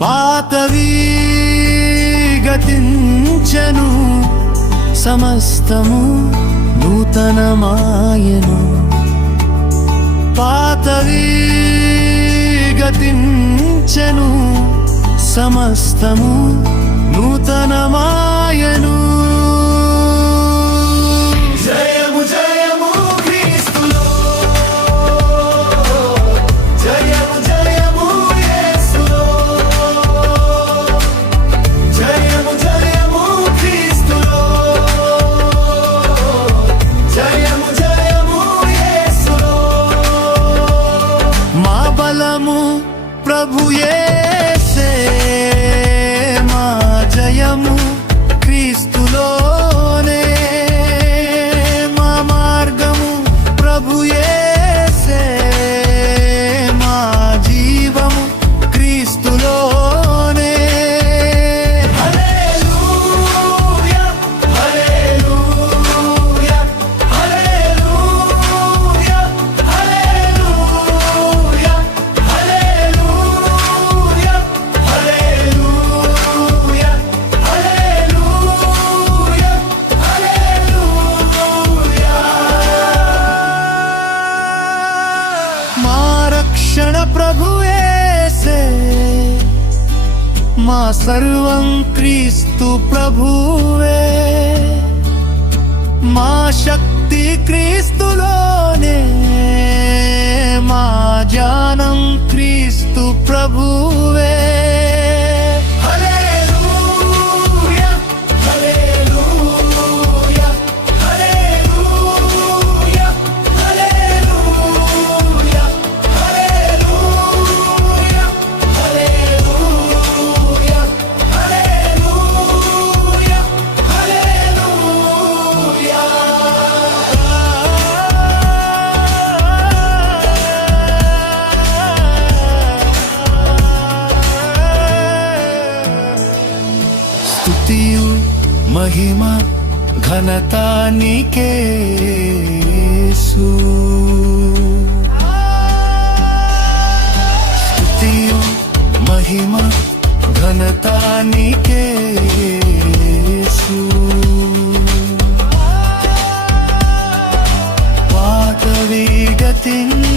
పాతవి గతించను సమస్తము నూతనమాయను పాతవి గతించను సమస్తము నూతన plein రక్షణ ప్రభుయేసే. మా సర్వం క్రీస్తు ప్రభువే. మా శక్తి క్రీస్తులోనే. మా జానం క్రీస్తు ప్రభువే. మహిమ ఘనతానికే స్థుతియు మహిమ ఘనతానికే పాటవి గతిని